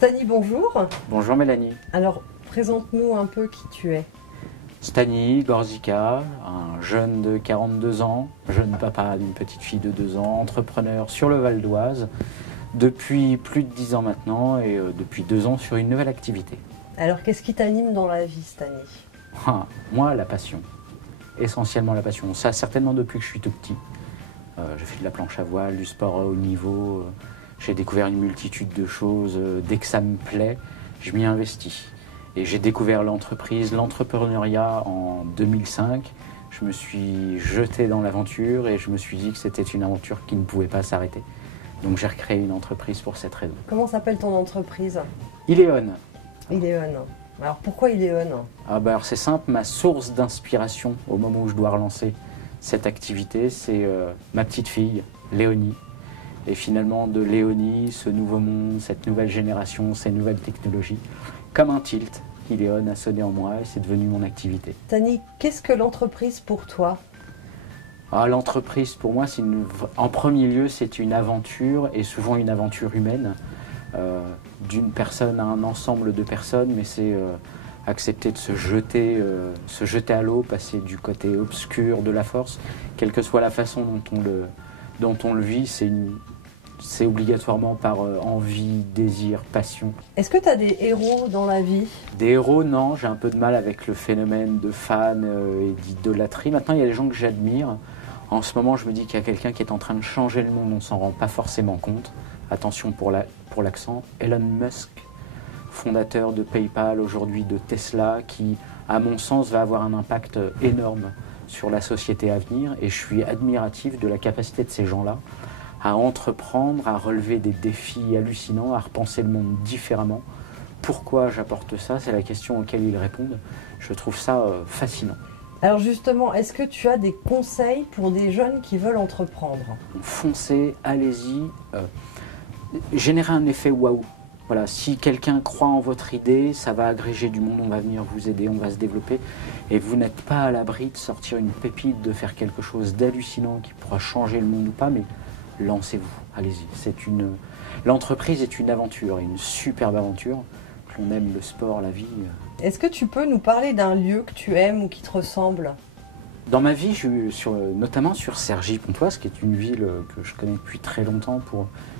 Stani, bonjour. Bonjour Mélanie. Alors, présente-nous un peu qui tu es. Stani Gorzica, un jeune de 42 ans, jeune papa d'une petite fille de 2 ans, entrepreneur sur le Val d'Oise, depuis plus de 10 ans maintenant et depuis 2 ans sur une nouvelle activité. Alors, qu'est-ce qui t'anime dans la vie, Stani? Moi, la passion. Essentiellement la passion. Ça, certainement depuis que je suis tout petit. J'ai fait de la planche à voile, du sport à haut niveau. J'ai découvert une multitude de choses. Dès que ça me plaît, je m'y investis. Et j'ai découvert l'entreprise, l'entrepreneuriat en 2005. Je me suis jeté dans l'aventure et je me suis dit que c'était une aventure qui ne pouvait pas s'arrêter. Donc j'ai recréé une entreprise pour cette raison. Comment s'appelle ton entreprise? Iléon. Iléon. Alors pourquoi Iléon? Alors c'est simple, ma source d'inspiration au moment où je dois relancer cette activité, c'est ma petite fille, Léonie. Et finalement de Léonie, ce nouveau monde, cette nouvelle génération, ces nouvelles technologies, comme un tilt, Iléon a sonné en moi et c'est devenu mon activité. Stani, qu'est-ce que l'entreprise pour toi? L'entreprise pour moi, en premier lieu, c'est une aventure et souvent une aventure humaine. D'une personne à un ensemble de personnes, mais c'est accepter de se jeter à l'eau, passer du côté obscur de la force, quelle que soit la façon dont on le vit, c'est obligatoirement par envie, désir, passion. Est-ce que tu as des héros dans la vie? Des héros, non, j'ai un peu de mal avec le phénomène de fan et d'idolâtrie. Maintenant, il y a des gens que j'admire. En ce moment, je me dis qu'il y a quelqu'un qui est en train de changer le monde, on ne s'en rend pas forcément compte. Attention pour l'accent, Elon Musk, fondateur de PayPal, aujourd'hui de Tesla, qui, à mon sens, va avoir un impact énorme sur la société à venir. Et je suis admiratif de la capacité de ces gens-là à entreprendre, à relever des défis hallucinants, à repenser le monde différemment. Pourquoi j'apporte ça? C'est la question auquel ils répondent. Je trouve ça fascinant. Alors justement, est-ce que tu as des conseils pour des jeunes qui veulent entreprendre? Foncez, allez-y. Générer un effet waouh. Voilà, si quelqu'un croit en votre idée, ça va agréger du monde, on va venir vous aider, on va se développer. Et vous n'êtes pas à l'abri de sortir une pépite, de faire quelque chose d'hallucinant qui pourra changer le monde ou pas, mais lancez-vous, allez-y. L'entreprise est une aventure, une superbe aventure. Que l'on aime le sport, la vie. Est-ce que tu peux nous parler d'un lieu que tu aimes ou qui te ressemble? Dans ma vie, notamment sur Cergy-Pontoise, qui est une ville que je connais depuis très longtemps.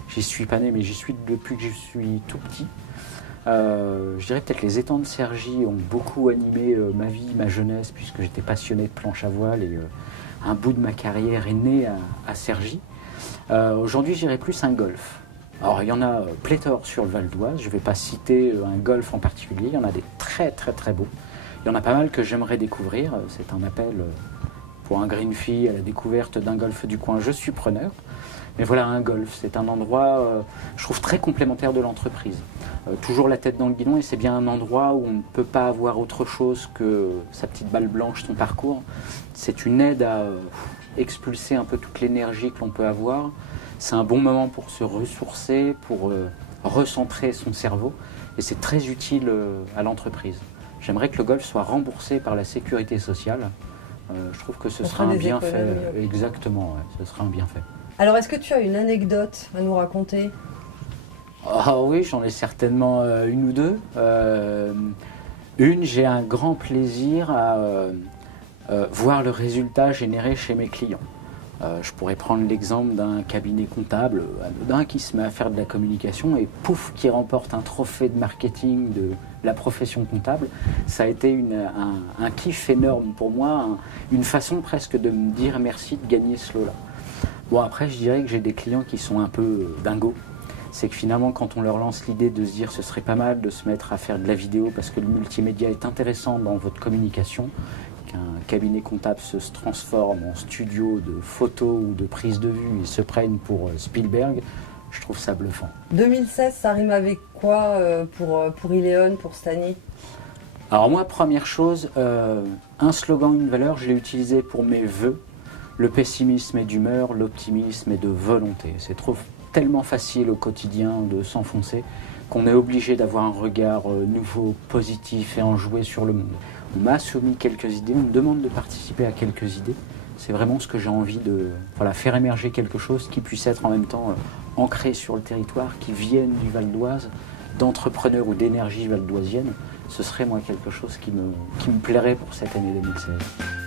J'y suis pas né, mais j'y suis depuis que je suis tout petit. Je dirais peut-être les étangs de Cergy ont beaucoup animé ma vie, ma jeunesse, puisque j'étais passionné de planche à voile et un bout de ma carrière est né à Cergy. Aujourd'hui, j'irais plus un golf. Alors, il y en a pléthore sur le Val d'Oise. Je ne vais pas citer un golf en particulier. Il y en a des très, très, très beaux. Il y en a pas mal que j'aimerais découvrir. C'est un appel pour un green fee à la découverte d'un golf du coin. Je suis preneur. Mais voilà, un golf, c'est un endroit, je trouve, très complémentaire de l'entreprise. Toujours la tête dans le guidon et c'est bien un endroit où on ne peut pas avoir autre chose que sa petite balle blanche, son parcours. C'est une aide à expulser un peu toute l'énergie que l'on peut avoir. C'est un bon moment pour se ressourcer, pour recentrer son cerveau et c'est très utile à l'entreprise. J'aimerais que le golf soit remboursé par la sécurité sociale. Je trouve que ce sera un bienfait. Exactement, ouais, ce sera un bienfait. Alors, est-ce que tu as une anecdote à nous raconter? Oui, j'en ai certainement une ou deux. J'ai un grand plaisir à voir le résultat généré chez mes clients. Je pourrais prendre l'exemple d'un cabinet comptable anodin qui se met à faire de la communication et pouf, qui remporte un trophée de marketing de la profession comptable. Ça a été un kiff énorme pour moi, une façon presque de me dire merci de gagner ce lot-là. Bon, après, je dirais que j'ai des clients qui sont un peu dingos. C'est que finalement, quand on leur lance l'idée de se dire ce serait pas mal de se mettre à faire de la vidéo parce que le multimédia est intéressant dans votre communication, qu'un cabinet comptable se transforme en studio de photos ou de prise de vue et se prenne pour Spielberg, je trouve ça bluffant. 2016, ça rime avec quoi pour Iléon, pour Stani? Alors moi, première chose, un slogan, une valeur, je l'ai utilisé pour mes vœux. Le pessimisme est d'humeur, l'optimisme est de volonté. C'est tellement facile au quotidien de s'enfoncer qu'on est obligé d'avoir un regard nouveau, positif et enjoué sur le monde. On m'a soumis quelques idées, on me demande de participer à quelques idées. C'est vraiment ce que j'ai envie de faire émerger quelque chose qui puisse être en même temps ancré sur le territoire, qui vienne du Val d'Oise, d'entrepreneur ou d'énergie valdoisienne, ce serait moi quelque chose qui me plairait pour cette année 2016.